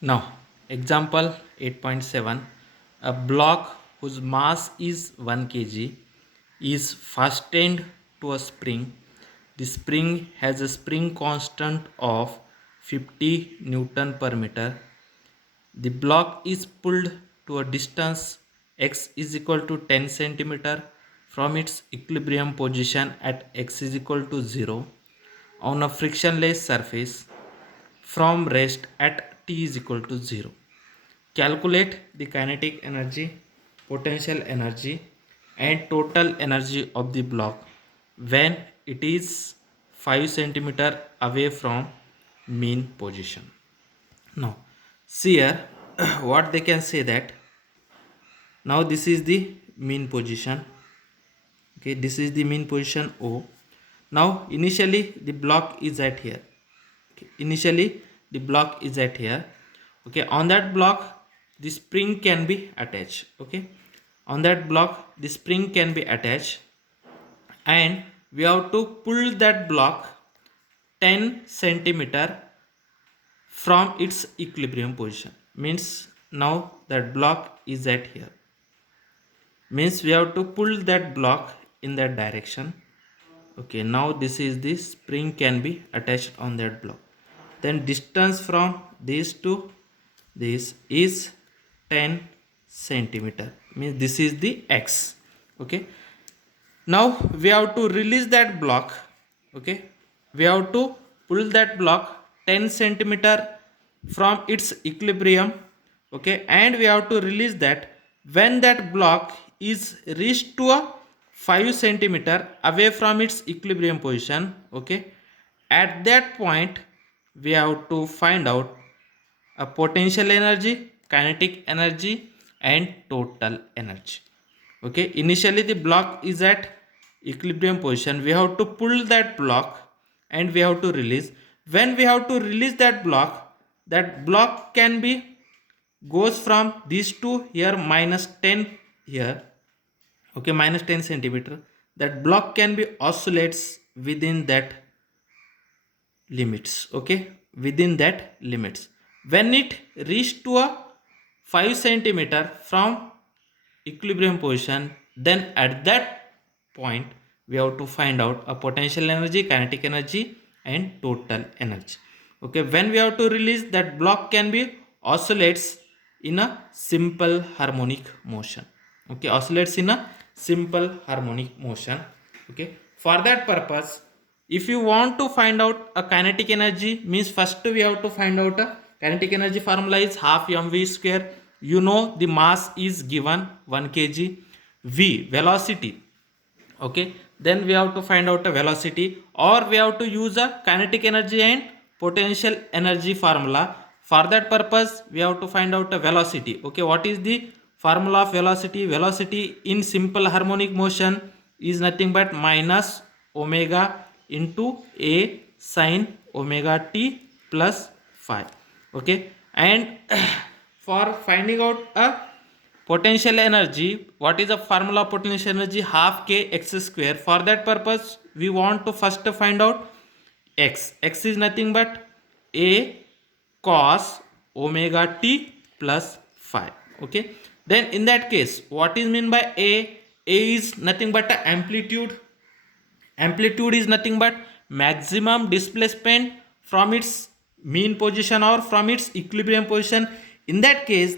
Now, example 8.7, a block whose mass is 1 kg is fastened to a spring. The spring has a spring constant of 50 Newton per meter. The block is pulled to a distance x is equal to 10 centimeter from its equilibrium position at x is equal to 0 on a frictionless surface from rest at t is equal to 0. Calculate the kinetic energy, potential energy, and total energy of the block when it is 5 centimeter away from mean position. Now, see here what they can say that now this is the mean position. Okay, this is the mean position O. Now, initially the block is at here. Okay, initially the block is at here. Okay, on that block the spring can be attached. Okay, on that block the spring can be attached, and we have to pull that block 10 centimeter from its equilibrium position. Means now that block is at here, means we have to pull that block in that direction. Okay, now this is the spring can be attached on that block. Then distance from this to this is 10 centimeter, means this is the x. Okay, now we have to release that block. Okay, we have to pull that block 10 centimeter from its equilibrium. Okay, and we have to release that when that block is reached to a 5 centimeter away from its equilibrium position. Okay, at that point we have to find out a potential energy, kinetic energy, and total energy. Okay, initially the block is at equilibrium position. We have to pull that block and we have to release. When we have to release that block can be goes from these two here minus 10 here. Okay, minus 10 centimeter. That block can be oscillates within that limits. Okay, within that limits. When it reach to a 5 centimeter from equilibrium position, then at that point we have to find out a potential energy, kinetic energy, and total energy. Okay, when we have to release, that block can be oscillates in a simple harmonic motion. Okay, oscillates in a simple harmonic motion. Okay, for that purpose, if you want to find out a kinetic energy, means first we have to find out a kinetic energy formula is half mv square. You know the mass is given 1 kg. V velocity. Okay, then we have to find out a velocity, or we have to use a kinetic energy and potential energy formula. For that purpose we have to find out a velocity. Okay, what is the formula of velocity? Velocity in simple harmonic motion is nothing but minus omega into a sine omega t plus phi. Okay, and for finding out a potential energy, what is the formula of potential energy? Half k x square. For that purpose we want to first find out x. X is nothing but a cos omega t plus phi. Okay, then in that case what is mean by a is nothing but a amplitude. Amplitude is nothing but maximum displacement from its mean position or from its equilibrium position. In that case,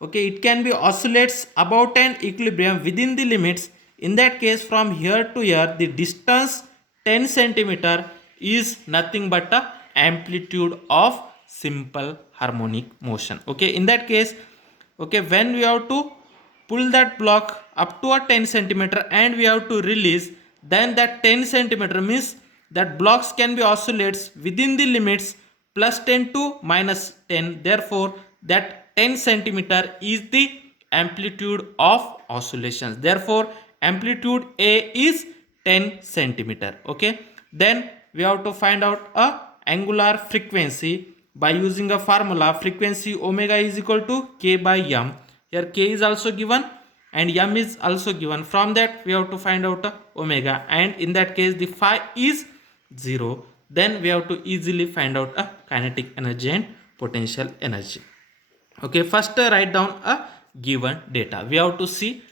okay, it can be oscillates about an equilibrium within the limits. In that case, from here to here the distance 10 centimeter is nothing but a amplitude of simple harmonic motion. Okay, in that case, okay, when we have to pull that block up to a 10 centimeter and we have to release, then that 10 centimeter means that blocks can be oscillates within the limits plus 10 to minus 10. Therefore that 10 centimeter is the amplitude of oscillations. Therefore amplitude a is 10 centimeter. Okay, then we have to find out a angular frequency by using a formula. Frequency omega is equal to k by m. Here k is also given and m is also given. From that we have to find out omega, and in that case the phi is 0. Then we have to easily find out a kinetic energy and potential energy. Okay, first write down a given data. We have to see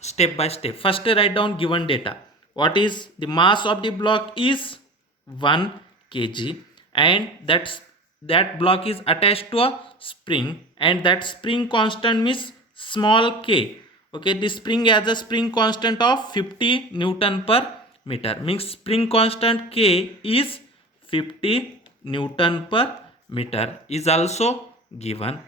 step by step. First write down given data. What is the mass of the block is 1 kg, and that block is attached to a spring, and that spring constant means small k. Okay, the spring has a spring constant of 50 Newton per meter, means spring constant k is 50 Newton per meter is also given.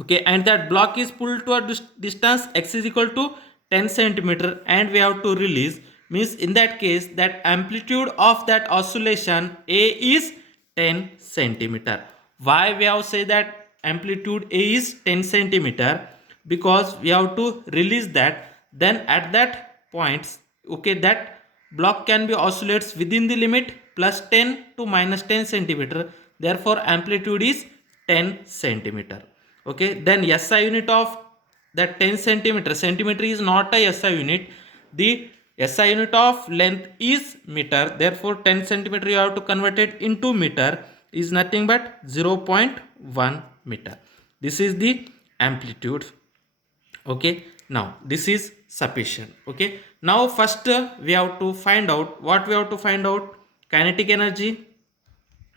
Okay, and that block is pulled to a distance x is equal to 10 centimeter, and we have to release, means in that case that amplitude of that oscillation a is 10 centimeter. Why we have say that amplitude a is 10 centimeter? Because we have to release that, then at that points, okay, that block can be oscillates within the limit plus 10 to minus 10 centimeter, therefore amplitude is 10 centimeter. Okay, then SI unit of that 10 centimeter, centimeter is not a SI unit, the SI unit of length is meter, therefore 10 centimeter you have to convert it into meter, is nothing but 0.1 meter. This is the amplitude. Okay, now this is sufficient. Okay, now first we have to find out, what we have to find out, kinetic energy.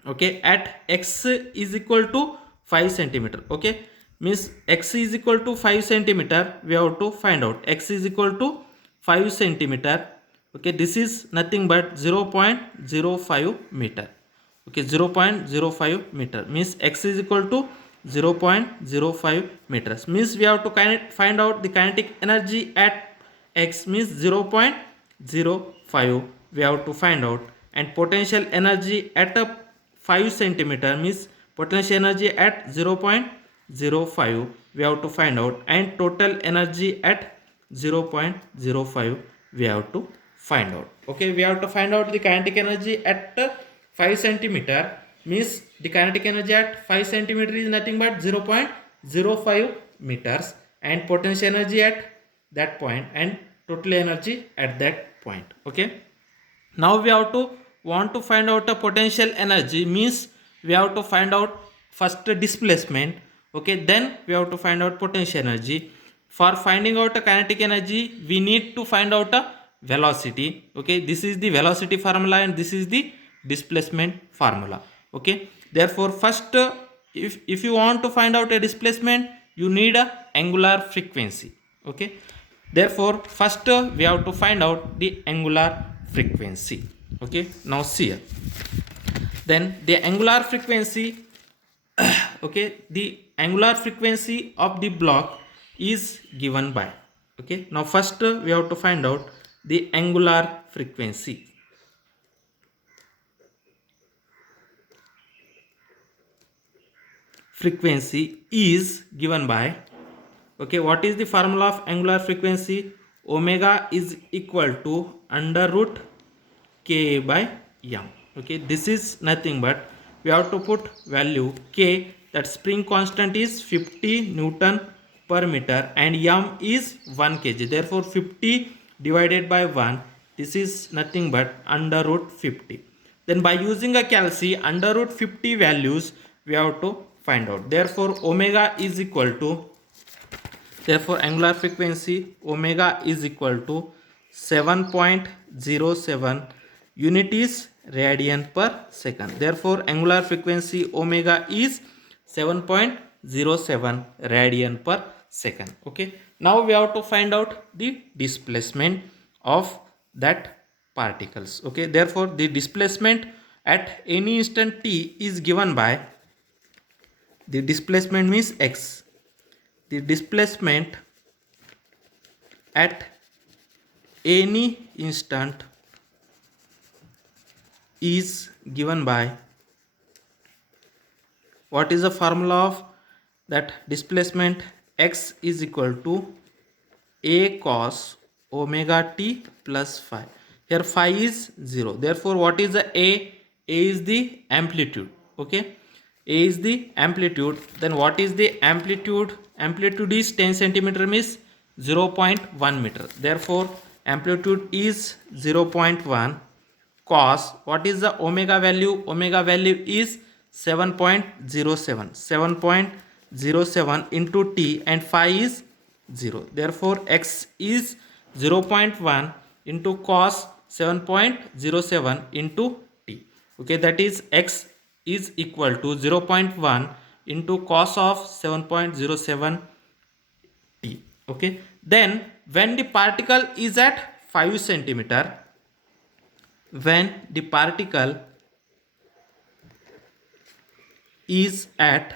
Okay, at x is equal to 5 centimeter. Okay, means x is equal to 5 centimeter, we have to find out x is equal to 5 centimeter. Okay, this is nothing but 0.05 meter. Okay, 0.05 meter means x is equal to 0.05 meters, means we have to find out the kinetic energy at x, means 0.05 we have to find out, and potential energy at a 5 centimeter, means potential energy at 0.05 we have to find out, and total energy at 0.05 we have to find out. Okay, we have to find out the kinetic energy at 5 centimeter, means the kinetic energy at 5 centimeter is nothing but 0.05 meters, and potential energy at that point, and total energy at that point. Okay, now we have to want to find out a potential energy, means we have to find out first displacement. Okay, then we have to find out potential energy. For finding out a kinetic energy, we need to find out a velocity. Okay, this is the velocity formula, and this is the displacement formula. Okay, therefore first if you want to find out a displacement, you need a angular frequency. Okay, therefore first we have to find out the angular frequency. Okay, now see here, then the angular frequency okay, the angular frequency of the block is given by, okay, now first we have to find out the angular frequency. Frequency is given by, okay, what is the formula of angular frequency? Omega is equal to under root k by m. Okay, this is nothing but we have to put value k, that spring constant is 50 Newton per meter, and m is 1 kg, therefore 50 divided by 1, this is nothing but under root 50. Then by using a calci, under root 50 values we have to find out, therefore omega is equal to, therefore angular frequency omega is equal to 7.07 unit is radian per second, therefore angular frequency omega is 7.07 radian per second. Okay, now we have to find out the displacement of that particles. Okay, therefore the displacement at any instant t is given by, the displacement means x, the displacement at any instant is given by, what is the formula of that displacement? X is equal to a cos omega t plus phi. Here phi is 0, therefore what is the a? A is the amplitude. Okay, a is the amplitude, then what is the amplitude? Amplitude is 10 centimeter, means 0.1 meter, therefore amplitude is 0.1 cos, what is the omega value? Omega value is 7.07, 0.07 into t and phi is 0. Therefore, x is 0.1 into cos 7.07 into t. Okay, that is x is equal to 0.1 into cos of 7.07 t. Okay, then when the particle is at 5 centimeter, when the particle is at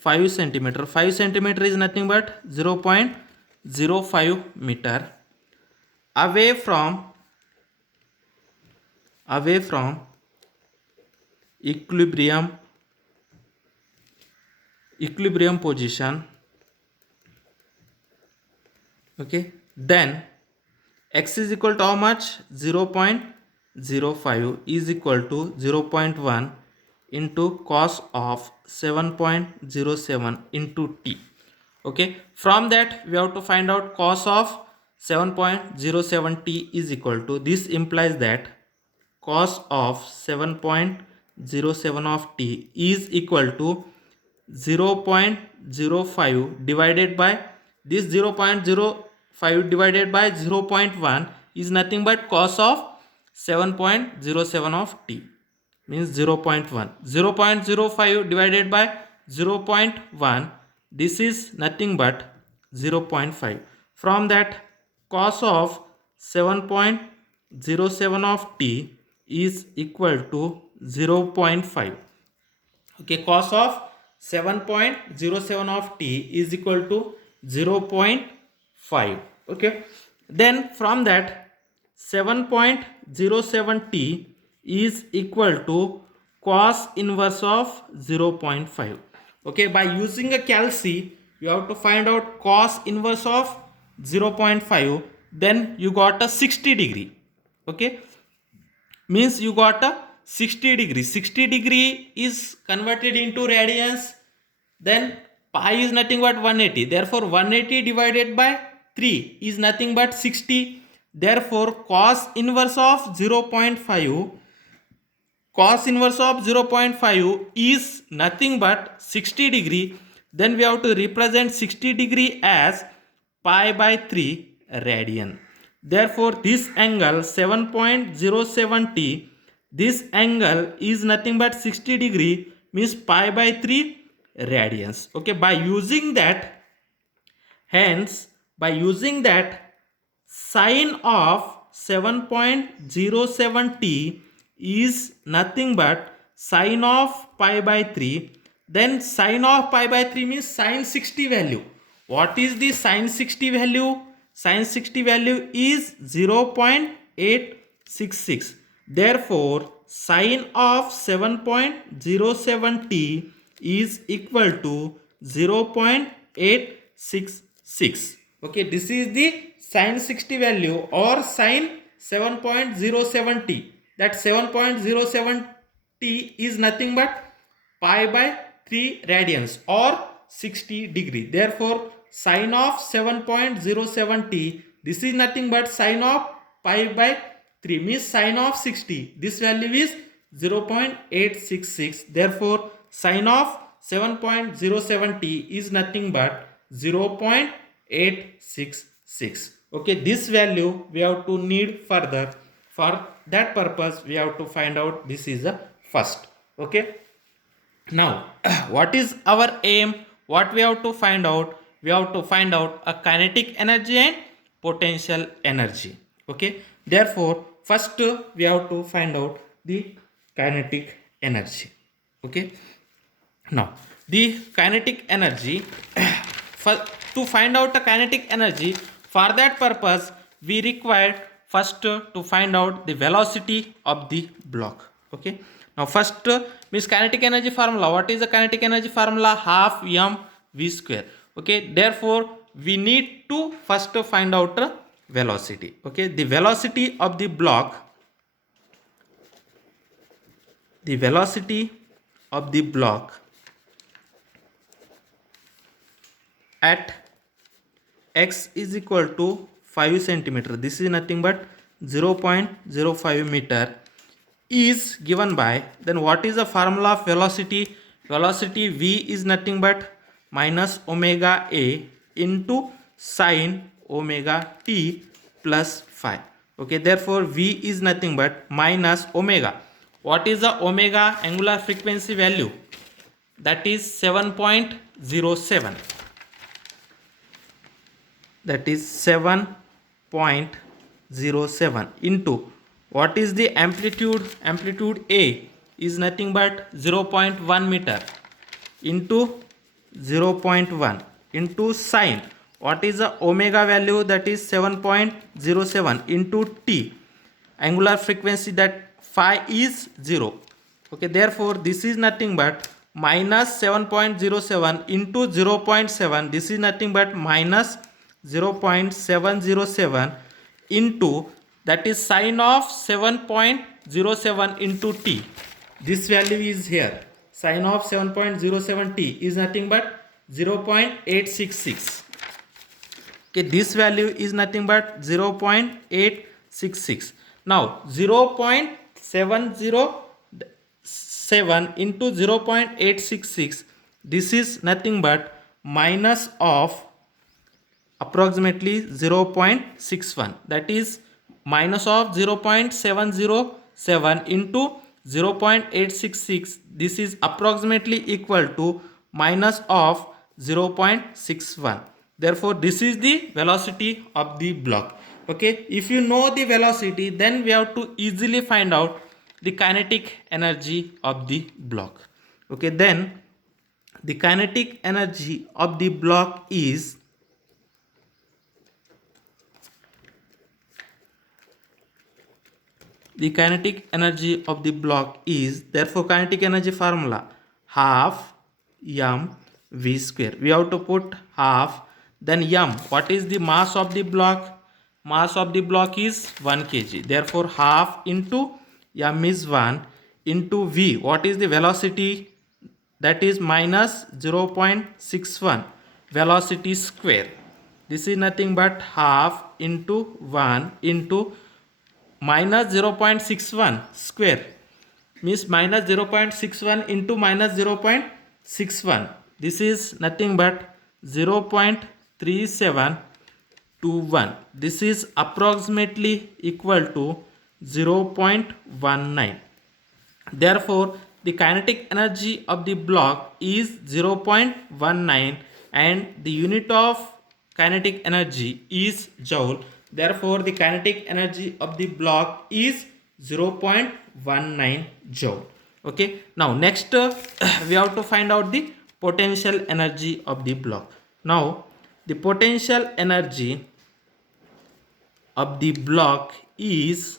5 centimeter, 5 centimeter is nothing but 0.05 meter away from equilibrium position. Okay, then x is equal to how much? 0.05 is equal to 0.1 into cos of 7.07 into t. Okay, from that we have to find out cos of 7.07 t is equal to, this implies that cos of 7.07 of t is equal to 0.05 divided by this 0.05 divided by 0.1 is nothing but cos of 7.07 of t, means 0.1. 0.05 divided by 0.1, this is nothing but 0.5. From that, cos of 7.07 of t is equal to 0.5. Okay, cos of 7.07 of t is equal to 0.5. Okay, then from that 7.07 t is equal to cos inverse of 0.5. Okay, by using a calc you have to find out cos inverse of 0.5, then you got a 60 degree. Okay, means you got a 60 degree. 60 degree is converted into radians, then pi is nothing but 180. Therefore 180 divided by 3 is nothing but 60. Therefore cos inverse of 0.5 is nothing but 60 degree. Then we have to represent 60 degree as pi by 3 radian. Therefore this angle 7.07t, this angle is nothing but 60 degree, means pi by 3 radians. Okay, by using that, hence by using that, sine of 7.07t is nothing but sine of pi by 3. Then sine of pi by 3 means sine 60 value. What is the sine 60 value? Sine 60 value is 0.866. Therefore sine of 7.07t is equal to 0.866. Okay, this is the sine 60 value or sine 7.07t. That 7.07t is nothing but pi by 3 radians or 60 degree. Therefore sine of 7.07t, this is nothing but sine of pi by 3, means sine of 60. This value is 0.866. Therefore sine of 7.07t is nothing but 0.866. Okay, this value we have to need further. For that purpose we have to find out, this is the first. Okay, now what is our aim? What we have to find out? We have to find out a kinetic energy and potential energy. Okay, therefore first we have to find out the kinetic energy. Okay, now the kinetic energy, to find out the kinetic energy, for that purpose we require first to find out the velocity of the block. Okay, now first means kinetic energy formula. What is the kinetic energy formula? Half mv square. Okay, therefore we need to first find out velocity. Okay, the velocity of the block, at x is equal to 5 centimeter, this is nothing but 0.05 meter, is given by, then what is the formula of velocity? Velocity v is nothing but minus omega A into sine omega t plus phi. Okay, therefore V is nothing but minus omega. What is the omega angular frequency value? That is 7.07. That is 7.07 into what is the amplitude? Amplitude A is nothing but 0.1 meter into 0.1 into sine. What is the omega value? That is 7.07 into t. Angular frequency, that phi is 0. Okay, therefore this is nothing but minus 7.07 into 0.7. This is nothing but minus 0.707 into, that is sine of 7.07 into t. This value is here. Sine of 7.07 t is nothing but 0.866. Okay, this value is nothing but 0.866. Now 0.707 into 0.866, this is nothing but minus of approximately 0.61. That is minus of 0.707 into 0.866. This is approximately equal to minus of 0.61. Therefore this is the velocity of the block. Okay, if you know the velocity, then we have to easily find out the kinetic energy of the block. Okay, then the kinetic energy of the block is therefore kinetic energy formula half mv square. We have to put half, then m. What is the mass of the block? Mass of the block is 1 kg. Therefore half into m is 1 into v. What is the velocity? That is minus 0.61 velocity square. This is nothing but half into 1 into minus 0.61 square, means minus 0.61 into minus 0.61. This is nothing but 0.3721. This is approximately equal to 0.19. Therefore the kinetic energy of the block is 0.19 and the unit of kinetic energy is joule. Therefore the kinetic energy of the block is 0.19 joule. Okay, now next we have to find out the potential energy of the block. Now the potential energy of the block is,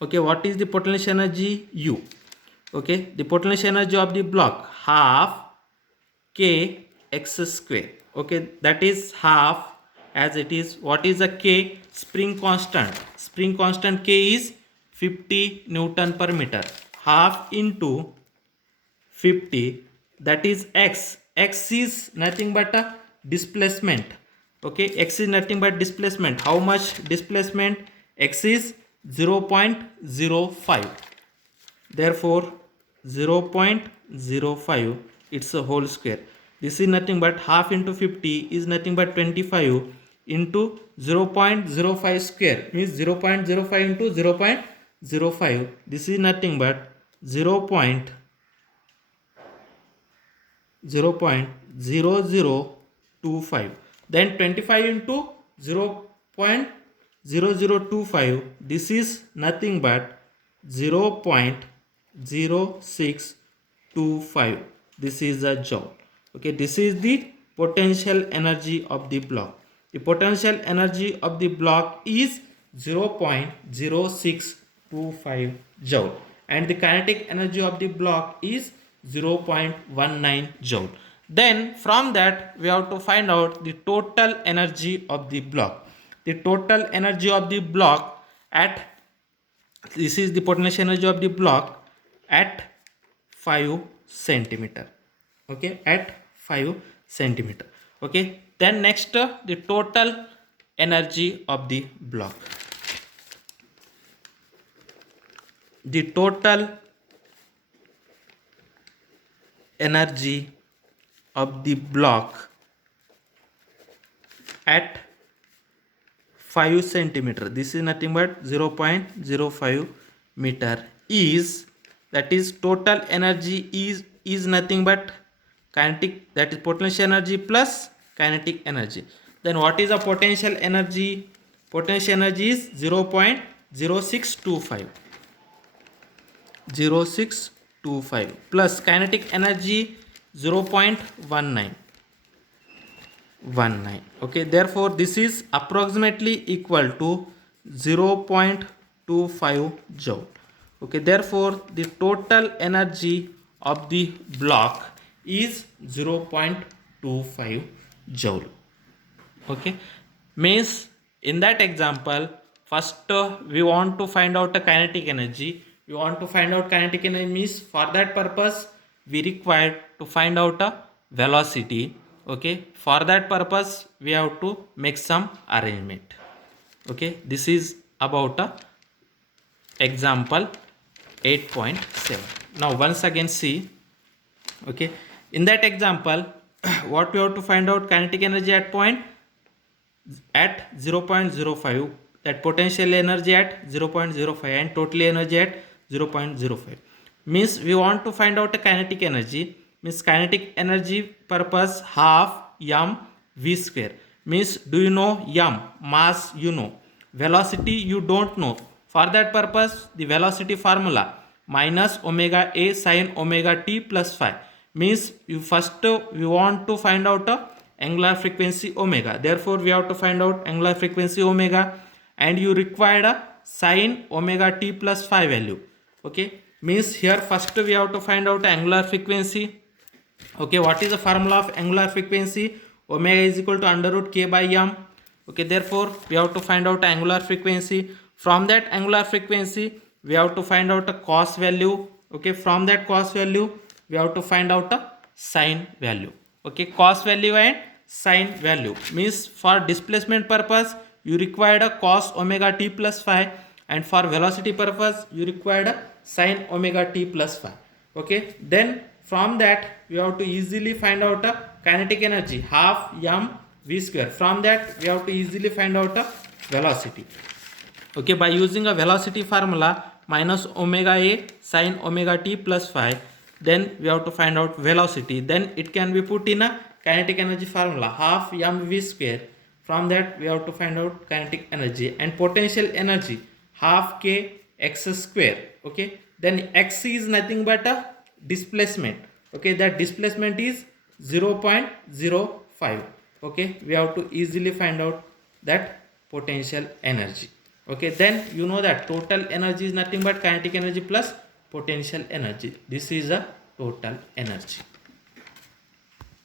okay, what is the potential energy? U. Okay, the potential energy of the block half k x square. Okay, that is half as it is. What is the k? Spring constant. Spring constant k is 50 Newton per meter. Half into 50, that is x. X is nothing but a displacement. Okay, x is nothing but displacement. How much displacement? X is 0.05. Therefore 0.05, it's a whole square. This is nothing but half into 50 is nothing but 25 into 0.05 square, means 0.05 into 0.05. This is nothing but 0.0025. Then 25 into 0.0025. This is nothing but 0.0625. This is a joule. Okay, this is the potential energy of the block. The potential energy of the block is 0.0625 joule and the kinetic energy of the block is 0.19 joule. Then from that we have to find out the total energy of the block. The total energy of the block at, this is the potential energy of the block at 5 centimeter. Okay, at 5 centimeter. Okay, then next the total energy of the block. The total energy of the block at 5 centimeter, this is nothing but 0.05 meter, is, that is total energy is nothing but kinetic, that is potential energy plus kinetic energy. Then what is the potential energy? Potential energy is 0.0625 plus kinetic energy 0.19. Okay, therefore this is approximately equal to 0.25 joule. Okay, therefore the total energy of the block is 0.25 joule. Okay, means in that example, first we want to find out the kinetic energy. We want to find out kinetic energy means for that purpose we require to find out a velocity. Okay, for that purpose we have to make some arrangement. Okay, this is about a example 8.7. Now once again see. Okay, in that example what we have to find out kinetic energy at point at 0.05, that potential energy at 0.05 and total energy at 0.05. Means we want to find out the kinetic energy, means kinetic energy purpose half m v square. Means do you know m? Mass you know, velocity you don't know. For that purpose the velocity formula minus omega a sin omega t plus phi. Means you first we want to find out a angular frequency omega, therefore we have to find out angular frequency omega, and you required a sin omega t plus phi value. Okay, means here first we have to find out angular frequency. Okay, what is the formula of angular frequency? Omega is equal to under root k by m. Okay, therefore we have to find out angular frequency. From that angular frequency we have to find out a cos value. Okay, from that cos value we have to find out a sin value. Okay, cos value and sin value, means for displacement purpose you required a cos omega t plus phi, and for velocity purpose you required a sin omega t plus phi. Okay, then from that we have to easily find out a kinetic energy half m v square. From that we have to easily find out a velocity. Okay, by using a velocity formula minus omega a sin omega t plus phi, then we have to find out velocity. Then it can be put in a kinetic energy formula half m v square. From that we have to find out kinetic energy, and potential energy half k x square. Okay, then x is nothing but a displacement. Okay, that displacement is 0.05. Okay, we have to easily find out that potential energy. Okay, then you know that total energy is nothing but kinetic energy plus potential energy. This is a total energy.